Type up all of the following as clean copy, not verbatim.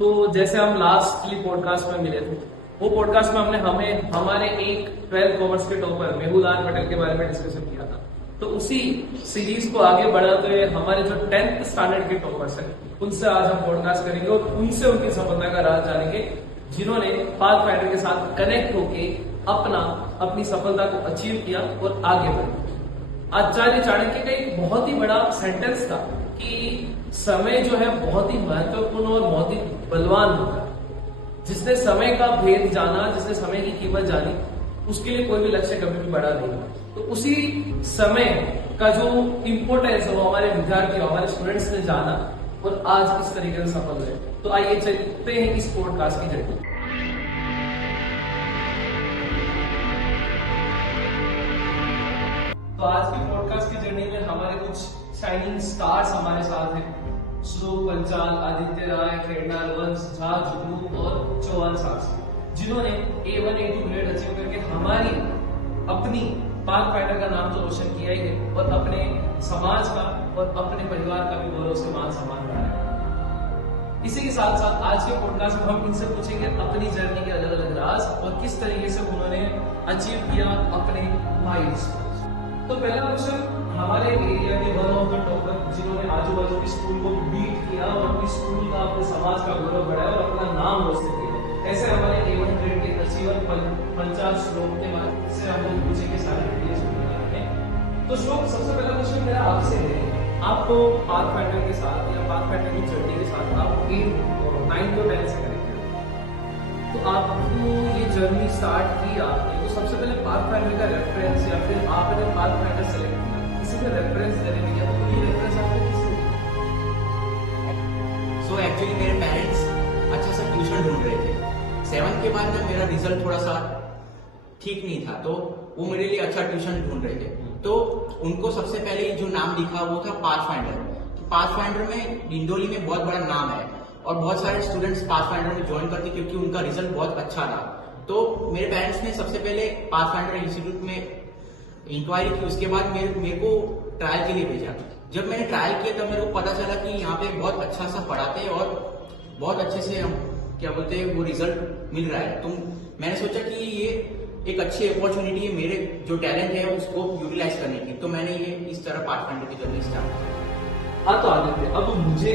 तो जैसे हम लास्टली पॉडकास्ट में मिले थे, वो पॉडकास्ट में हमने हमारे एक 12th कॉमर्स के टॉपर मेहुलाल पटेल के बारे में डिस्कशन किया था। तो उसी सीरीज को आगे बढ़ाते हुए हमारे जो 10th स्टैंडर्ड के टॉपर्स हैं उनसे आज हम पॉडकास्ट करेंगे और उनसे उनकी सफलता का राज जानेंगे, जिन्होंने पाथफाइंडर के साथ कनेक्ट होके अपनी सफलता को अचीव किया और आगे बढ़े। आचार्य चाणक्य का एक बहुत ही बड़ा सेंटेंस था कि समय जो है बहुत ही महत्वपूर्ण और बहुत ही बलवान होता है। जिसने समय का भेद जाना, जिसने समय की कीमत जानी, उसके लिए कोई भी लक्ष्य कभी भी बड़ा नहीं है। तो उसी समय का जो इम्पोर्टेंस है वो हमारे विद्यार्थी, हमारे स्टूडेंट्स ने जाना और आज इस तरीके से सफल हुए। तो आइए चलते हैं इस पॉडकास्ट की जर्नी। तो आज की पॉडकास्ट की जर्नी में हमारे कुछ शाइनिंग स्टार्स हमारे साथ हैं। श्लोक पंचाल, आदित्य राय, खेड़नार वंश, झा, जुगनू और चौहान साहब, जिन्होंने A1 A2 ग्रेड अचीव करके हमारी अपनी पाथफाइंडर का नाम तो रोशन किया ही है और अपने समाज का और अपने परिवार का भी गौरव से मान सम्मान बढ़ाया। इसी के साथ साथ आज के पॉडकास्ट में हम इनसे पूछेंगे अपनी जर्नी के अलग अलग राज और किस तरीके से उन्होंने अचीव किया अपने माइलस्टोन्स। तो पहला क्वेश्चन, हमारे एरिया के वन ऑफ द टॉपर जिन्होंने आजू बाजू की स्कूल को बीट किया और अपनी स्कूल का, अपने समाज का गौरव बढ़ाया और अपना नाम रोशन किया, ऐसे हमारे A1 ग्रेड के अचीवर पंचाल श्लोक के बाद से हम लोग पूछेंगे सारे डिटेल्स के बारे में। तो श्लोक, सबसे पहला क्वेश्चन मेरा आपसे है, आपको पाथफाइंडर के साथ या पाथफाइंडर की जर्नी के साथ आप 9 to 10 से कनेक्टेड, तो आपको ये जर्नी स्टार्ट की आपने, तो सबसे पहले पाथफाइंडर का रेफरेंस या फिर आपने पाथफाइंडर सेलेक्ट किया, किसी का रेफरेंस देने में किया, तो ये रेफरेंस आपको किससे? सो एक्चुअली मेरे पेरेंट्स अच्छा सा ट्यूशन ढूंढ रहे थे। 7th के बाद जब मेरा रिजल्ट थोड़ा सा ठीक नहीं था तो वो मेरे लिए अच्छा ट्यूशन ढूंढ रहे थे। तो उनको सबसे पहले जो नाम दिखा वो था पाथफाइंडर। तो पाथफाइंडर में डिंडोली में बहुत बड़ा नाम है और बहुत सारे स्टूडेंट्स पाथफाइंडर में ज्वाइन करते क्योंकि उनका रिजल्ट बहुत अच्छा था। तो मेरे पेरेंट्स ने सबसे पहले पाथफाइंडर इंस्टीट्यूट में इंक्वायरी की, उसके बाद मेरे को ट्रायल के लिए भेजा। जब मैंने ट्रायल किया तब मेरे को पता चला कि यहाँ पे बहुत अच्छा सा पढ़ाते हैं और बहुत अच्छे से हम क्या बोलते हैं वो रिजल्ट मिल रहा है। तो मैंने सोचा कि ये एक अच्छी अपॉर्चुनिटी है मेरे जो टैलेंट है उसको यूटिलाइज करने की। तो मैंने ये इस तरह पाथफाइंडर की जर्नी स्टार्ट की। हाँ, तो आदित्य, अब मुझे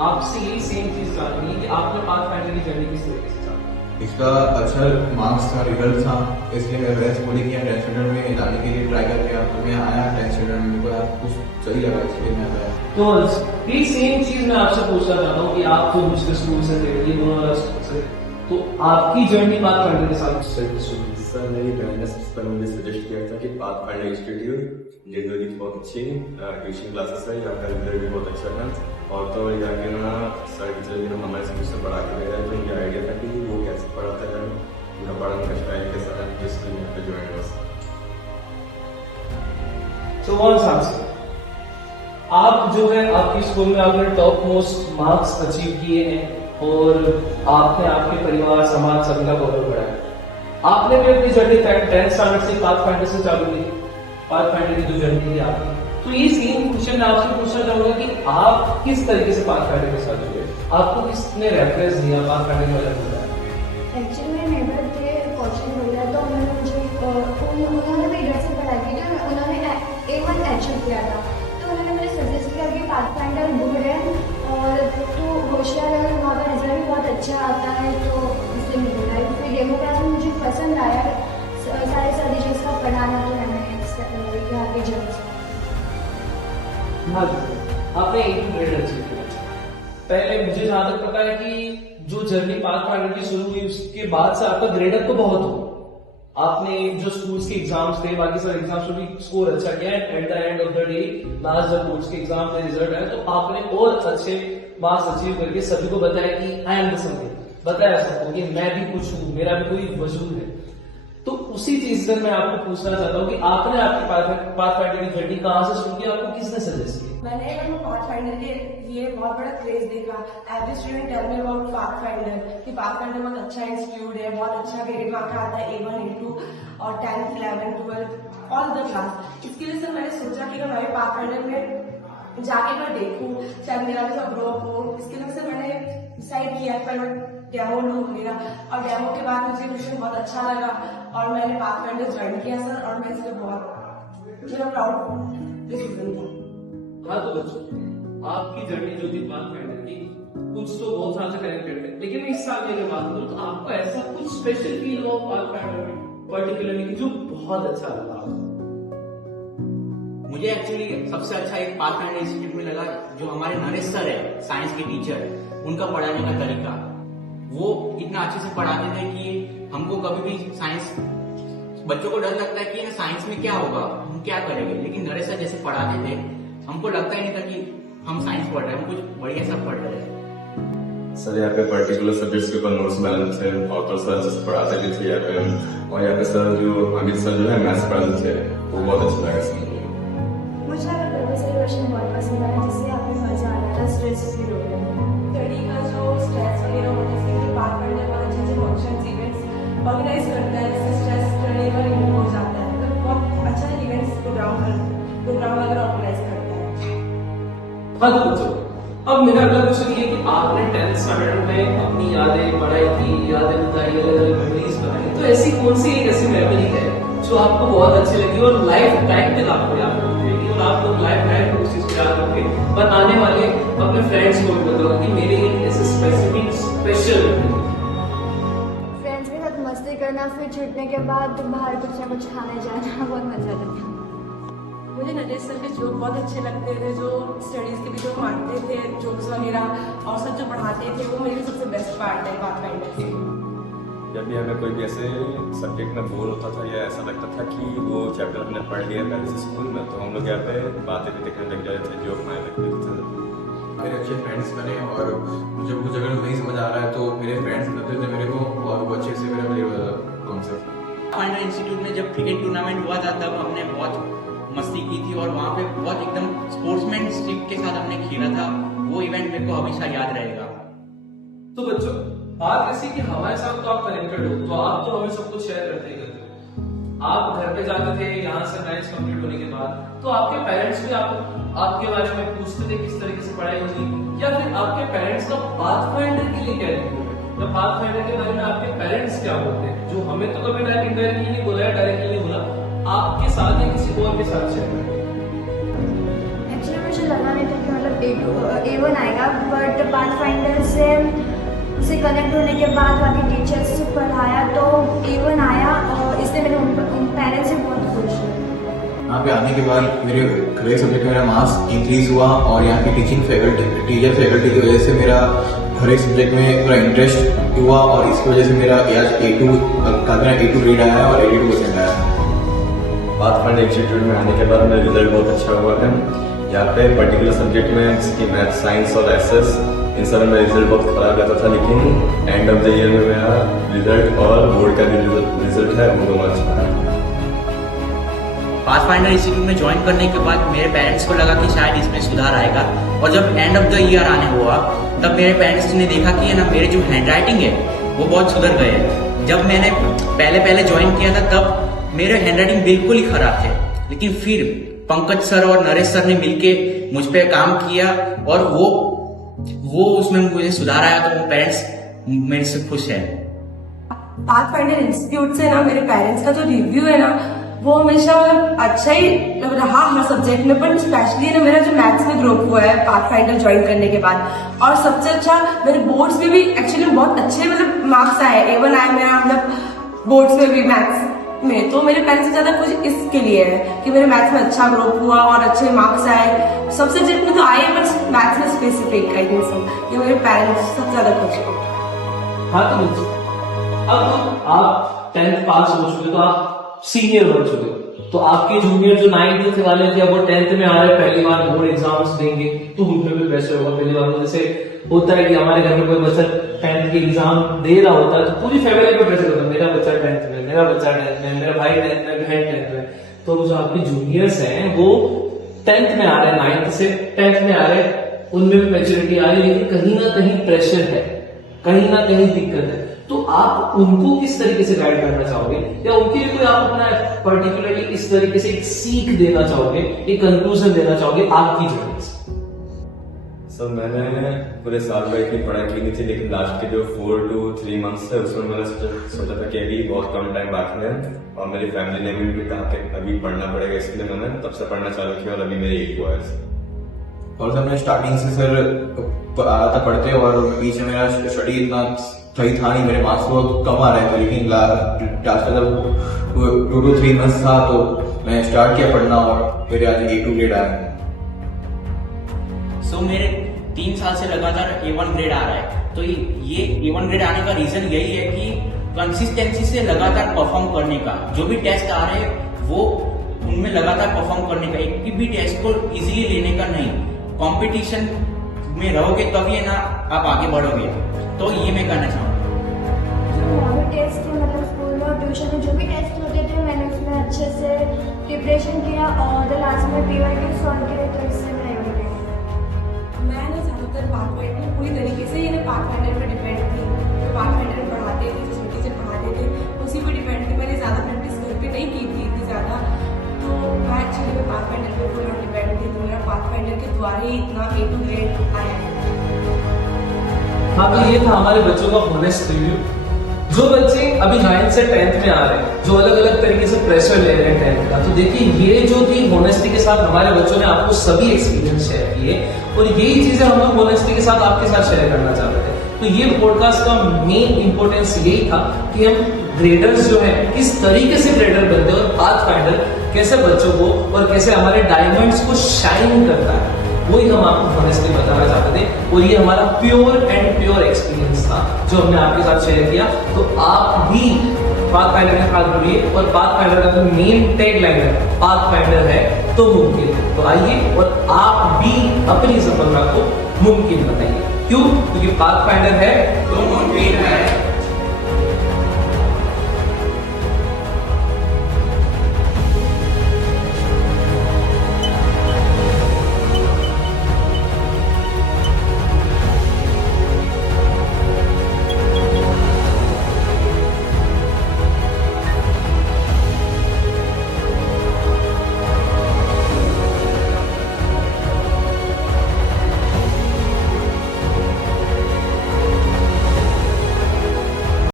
आपसे यही सेम चीज जाननी है कि आपने पाथफाइंडर की जर्नी किस तरीके से स्टार्ट की? इसका अच्छा मार्क्स था, रिजल्ट था, इसलिए मैं पेरेंट्स बोले कि 10th स्टैंडर्ड में जाने के लिए ट्राई करके तो मैं आया 10th स्टैंडर्ड में, मेरे को कुछ सही लगा इसलिए मैं आया। तो ये सेम चीज मैं आपसे पूछना चाहता हूँ कि आप तो दूसरे स्कूल से थे, ये दोनों अलग स्कूल से, तो आपकी जर्नी पाथफाइंडर के साथ सर मेरी पेरेंट्स पर मुझे सजेस्ट किया था कि पाथफाइंडर इंस्टीट्यूट जनरली बहुत अच्छी ट्यूशन क्लासेस है, यहाँ का रिजल्ट भी बहुत अच्छा था और तो यहाँ के ना सर टीचर भी हमारे स्कूल से पढ़ा के गए हैं। तो ये आइडिया था कि वो कैसे पढ़ाता है, उनका पढ़ाने का स्टाइल कैसा है, जिसकी यहाँ पे ज्वाइन हुआ। चौहान साहब, आप जो है आपकी स्कूल में आपने टॉप मोस्ट मार्क्स अचीव किए हैं और आपने आपके परिवार, समाज, सभी का गौरव बढ़ाया। आपने भी अपनी जर्नी 10th स्टैंडर्ड से पाथफाइंडर से चालू की, पाथफाइंडर की जो जर्नी थी आपकी, तो ये सेम क्वेश्चन मैं आपसे पूछना चाहूंगा कि आप किस तरीके से पाथफाइंडर के साथ जुड़े, आपको किसने रेफरेंस दिया पाथफाइंडर में अलग होता है? एक्चुअली मेरे नेबर थे कोचिंग हो गया, तो उन्होंने मुझे उन्होंने भी इधर से पढ़ाई की थी, उन्होंने A1 अचीव किया था। तो उन्होंने मुझे सजेस्ट किया कि पाथफाइंडर गुड है और तो होशियार है, वहाँ का रिजल्ट भी बहुत अच्छा आता है, तो इसलिए मैं बोला। फिर डेमो क्लास में मुझे पसंद आया सारे टीचर्स का पढ़ाना, तो मैंने आगे जॉइन किया। हाँ जी, आपने 8 ग्रेड अचीव किया। पहले मुझे जहां तक पता है कि जो जर्नी पाथफाइंडर की शुरू हुई उसके बाद से आपका ग्रेड अप तो बहुत हो, आपने जो स्कूल्स के एग्जाम्स थे, बाकी सारे एग्जाम्स में भी स्कोर अच्छा किया है। At the end of the day last जब बोर्ड्स के एग्जाम में रिजल्ट आया तो आपने और अच्छे मार्क्स अचीव करके सभी को बताया कि आई एम द समथिंग, बताया सबको कि मैं भी कुछ हूँ, मेरा भी कोई वजूद है। तो उसी चीज से मैं आपको पूछना चाहता हूँ कि आपने आपकी पाथफाइंडर की जर्नी कहाँ से शुरू की, आपको किसने सजेस्ट किया? मैंने पाथफाइंडर के लिए बहुत बड़ा क्रेज देखा। Every student tell me about Pathfinder कि पाथफाइंडर बहुत अच्छा इंस्टीट्यूट है, बहुत अच्छा ग्रेड वहाँ का आता है, A1 A2 और 10th 11th 12th all the class. इसके लिए सर मैंने सोचा कि मैं पाथफाइंडर में जाके मैं देखूं, शायद मेरा भी सब ग्रो अप हो। इसके लिए सर मैंने डिसाइड किया टाइम पर डेमो लूँ मेरा, और डेमो के बाद मुझे ट्यूशन बहुत अच्छा लगा और मैंने पाथफाइंडर ज्वाइन किया सर, और मैं इससे बहुत मेरा प्राउड डिसीजन था। हाँ तो बच्चों, आपकी जर्नी जो थी पाथफाइंडर की, कुछ तो बहुत साल से कनेक्टेड थे, लेकिन इस साल की अगर बात करूँ तो आपको ऐसा कुछ स्पेशल फील हो पाथफाइंडर में पर्टिकुलरली जो बहुत अच्छा लगा आपको? मुझे एक्चुअली सबसे अच्छा एक पाथफाइंडर इंस्टीट्यूट में लगा जो हमारे नरेश सर है, साइंस के टीचर, उनका पढ़ाने का तरीका। वो इतना अच्छे से पढ़ाते थे कि हमको कभी भी साइंस, बच्चों को डर लगता है कि ना साइंस में क्या होगा, हम क्या करेंगे, लेकिन नरेश सर जैसे पढ़ाते थे हमको लगता ही नहीं था कि हम साइंस पढ़ रहे हैं, हम कुछ बढ़िया सब पढ़ रहे हैं। सर यहाँ पे पर्टिकुलर सब्जेक्ट्स के ऊपर नोट्स बैलेंस है, और सर जैसे पढ़ाते भी थे यहाँ पे, और यहाँ पे सर जो अमित सर जो है मैथ्स पढ़ाते थे वो बहुत अच्छा लगा सर मुझे। मुझे आपका प्रोफेसर क्वेश्चन बहुत पसंद आया, जिससे आपको मजा आ रहा था, स्ट्रेस फ्री हो गया। स्टडी का जो स्ट्रेस वगैरह होता है, जैसे पाथफाइंडर बहुत अच्छे अच्छे फंक्शंस इवेंट्स ऑर्गेनाइज करता है, जिससे स्ट्रेस स्टडी का रिमूव हो जाता है, तो बहुत अच्छा इवेंट्स प्रोग्राम वगैरह ऑर्गेनाइज करता है। हाँ तो बच्चों, अब मेरा अगला क्वेश्चन ये है कि आपने 10th स्टैंडर्ड में अपनी यादें पढ़ाई की, यादें बताई, अलग अलग मेमोरीज बनाई, तो ऐसी कौन सी एक ऐसी मेमोरी है जो आपको बहुत अच्छी लगी और लाइफ टाइम तक आपको याद रखेगी, और आप लोग लाइफ टाइम तक उस चीज को याद रखोगे और आने वाले अपने फ्रेंड्स को भी बताओगे कि मेरे एक ऐसे स्पेसिफिक स्पेशल फ्रेंड्स के साथ मस्ती करना, फिर छूटने के बाद बाहर कुछ ना कुछ खाने जाना, बहुत मजा आता था। मुझे नरेश सर के जोक बहुत अच्छे लगते थे, जो स्टडीज के भी जो मारते थे जोक्स वगैरह, और सब जो पढ़ाते थे वो मेरी सबसे बेस्ट पार्ट है पाथफाइंडर से। जब भी हमें कोई भी ऐसे सब्जेक्ट में बोर होता था या ऐसा लगता था कि वो चैप्टर हमने पढ़ लिया पहले से स्कूल में, तो हम लोग यहाँ पे बातें भी देखने लग जाते थे, जोक मारने लग जाते थे। मेरे अच्छे फ्रेंड्स बने, और मुझे कुछ अगर नहीं समझ आ रहा है तो मेरे फ्रेंड्स बताते थे मेरे को, और वो अच्छे से मेरा क्लियर होता था कॉन्सेप्ट। पाथफाइंडर इंस्टीट्यूट में जब क्रिकेट टूर्नामेंट हुआ था तब हमने बहुत मस्ती की थी, और वहाँ पे बहुत एकदम स्पोर्ट्समैनशिप के साथ हमने खेला था। वो इवेंट मेरे को हमेशा याद रहेगा। तो बच्चों, बात ऐसी कि हमारे साथ तो आप कनेक्टेड हो, तो आप तो हमें सब कुछ शेयर करते ही करते हो। आप घर पे जाते थे यहाँ से मैच कंप्लीट होने के बाद, तो आपके पेरेंट्स भी आपके बारे में पूछते थे किस तरीके से पढ़ाई होगी, या फिर आपके पेरेंट्स का पाथफाइंडर के लिए क्या रिव्यू है, या पाथफाइंडर के बारे में आपके पेरेंट्स क्या बोलते हैं, जो हमें तो कभी इनडायरेक्टली नहीं बोला है, डायरेक्टली नहीं बोला, आपके साथ या किसी और के साथ शेयर करें। एक्चुअली मुझे लगा नहीं था कि मतलब A1 आएगा, बट पाथफाइंडर से कनेक्ट होने के बाद बाकी टीचर्स से पढ़ाया तो A1 आया, और इसलिए मेरे उन पेरेंट्स से बहुत खुश है। यहाँ पे आने के बाद मेरे हर एक सब्जेक्ट में मेरा मार्क्स इंक्रीज हुआ, और यहाँ की टीचर फैकल्टी की वजह से मेरा हर एक सब्जेक्ट में पूरा इंटरेस्ट हुआ, और इसकी वजह से मेरा आज A2 ग्रेड आया और 82% आया। पाथफाइंडर इंस्टीट्यूट में आने के बाद मेरा रिजल्ट बहुत अच्छा हुआ है। यहाँ पे पर्टिकुलर सब्जेक्ट में जैसे कि मैथ, साइंस और एसएस, इन सब में मेरा रिजल्ट बहुत खराब रहता था, लेकिन एंड ऑफ द ईयर में मेरा रिजल्ट और बोर्ड का भी रिजल्ट है वो दोनों अच्छा है। पाथफाइंडर इंस्टीट्यूट में ज्वाइन करने के बाद मेरे पेरेंट्स को लगा कि शायद इसमें सुधार आएगा, और जब एंड ऑफ द ईयर आने हुआ तब मेरे पेरेंट्स ने देखा कि ना मेरे जो हैंडराइटिंग है वो बहुत सुधर गए हैं। जब मैंने पहले ज्वाइन किया था तब मेरे हैंडराइटिंग बिल्कुल ही खराब थे, लेकिन फिर पंकज सर और नरेश सर ने मिलके मुझ पे काम किया, और वो उसमें मुझे सुधार आया, तो वो पेरेंट्स मेरे से खुश है। पाथफाइंडर इंस्टीट्यूट से ना मेरे पेरेंट्स का जो रिव्यू है ना वो हमेशा मतलब अच्छा ही रहा हर सब्जेक्ट में, पर स्पेशली ना मेरा जो मैथ्स में ग्रोथ हुआ है पाथफाइंडर ज्वाइन करने के बाद, और सबसे अच्छा मेरे बोर्ड्स में भी एक्चुअली बहुत अच्छे मतलब मार्क्स आए, A1 आया मेरा मतलब बोर्ड्स में भी मैथ्स में। तो मेरे पेरेंट्स से ज्यादा खुश इसके लिए है कि मेरे मैथ्स में अच्छा ग्रोथ हुआ और अच्छे मार्क्स आए। सब सब्जेक्ट में तो आए, पर मैथ्स में स्पेसिफिक आई थिंक सो ये मेरे पेरेंट्स सबसे ज्यादा खुश है। हाँ तो बच्चों, अब आप 10th पास हो चुके, तो आप सीनियर बन चुके, तो आपके जूनियर जो 9th वाले थे अब वो 10th में आ रहे, पहली बार बोर्ड एग्जाम्स देंगे, तो उनमें भी प्रेशर होगा पहली बार। जैसे होता है कि हमारे घर में कोई बच्चा 10th के एग्जाम दे रहा होता है तो पूरी फैमिली पे प्रेशर होता है, मेरा बच्चा 10th में, मेरा बच्चा 10th में, मेरा भाई 10th में, बहन 10th में। तो जो आपके जूनियर्स हैं वो 10th में आ रहे हैं, 9th से 10th में आ रहे हैं, उनमें भी मैच्योरिटी आ रही है, लेकिन कहीं ना कहीं प्रेशर है, कहीं ना कहीं दिक्कत है। तो आप उनको किस तरीके से गाइड करना चाहोगे, या उनके लिए कोई आप अपना पर्टिकुलरली इस तरीके से एक सीख देना चाहोगे, एक कंक्लूजन देना चाहोगे आपकी जर्नी से? सर मैंने पूरे साल भर इतनी पढ़ाई की नहीं थी, लेकिन लास्ट के जो 4 to 3 months है उसमें मैंने सोचा था कि अभी बहुत कम टाइम बाकी है, और मेरी फैमिली ने भी कहा कि अभी पढ़ना पड़ेगा, इसलिए मैंने तब से पढ़ना चालू किया और अभी मेरे 8 हुआ है। और सर मैं स्टार्टिंग से सर आता था पढ़ते, और बीच में मेरा स्टडी इतना सही था नहीं, मेरे मार्क्स बहुत कम आ रहे थे, लेकिन लास्ट का जब 2 to 3 months था तो मैं स्टार्ट किया पढ़ना और मेरे आज A2 ग्रेड आया। सो मेरे 3 साल से लगातार A1 ग्रेड आ रहा है। तो ये A1 ग्रेड आने का रीजन यही है कि कंसिस्टेंसी से लगातार परफॉर्म करने का, जो भी टेस्ट आ रहे हैं वो उनमें लगातार परफॉर्म करने का, एक भी टेस्ट को इजीली लेने का नहीं। कंपटीशन में रहोगे तभी ना आप आगे बढ़ोगे। तो ये मैं कहना चाहूँगा। जो मॉडल टेस्ट थे, मतलब स्कूल में और ट्यूशन में जो भी टेस्ट होते थे, मैंने उसमें अच्छे से प्रिपरेशन किया और लास्ट में PYQ सॉल्व किया, तो इससे मैं A1 ग्रेड। मैं ना ज़्यादातर पाथफाइंडर पूरी तरीके से ये पाथफाइंडर पर डिपेंड थी। तो पाथफाइंडर पढ़ाते थे, जिस टीचर पढ़ाते थे उसी पर डिपेंड थी। मैंने ज़्यादा प्रैक्टिस करके नहीं की थी इतनी ज़्यादा, तो मैं एक्चुअली में पाथफाइंडर पर फुल डिपेंड थी। तो मेरा पाथफाइंडर के द्वारा ही इतना A2 ग्रेड आया है। हाँ, तो ये था हमारे बच्चों का होनेस्ट रिव्यू। जो बच्चे अभी 9th से 10th में आ रहे हैं, जो अलग अलग तरीके से प्रेशर ले रहे हैं 10th का, तो देखिए ये जो थी होनेस्टी के साथ हमारे बच्चों ने आपको सभी एक्सपीरियंस शेयर किए, और यही चीजें हम लोग होनेस्टी के साथ आपके साथ शेयर करना चाहते थे। तो ये पॉडकास्ट का मेन इंपॉर्टेंस यही था कि हम ग्रेडर्स जो है किस तरीके से ग्रेडर बनते हैं, और पाथफाइंडर कैसे बच्चों को और कैसे हमारे डायमंड्स को शाइन करता है, वही हम आपको होनेस्टली बताना चाहते थे। और ये हमारा प्योर एक्सपीरियंस था जो हमने आपके साथ शेयर किया। तो आप भी पाथफाइंडर के साथ जुड़िए, और पाथफाइंडर का जो मेन टैगलाइन है, पाथफाइंडर है तो मुमकिन है। तो आइए और आप भी अपनी सफलता को मुमकिन बनाइए। क्यों? क्योंकि पाथफाइंडर है तो मुमकिन है।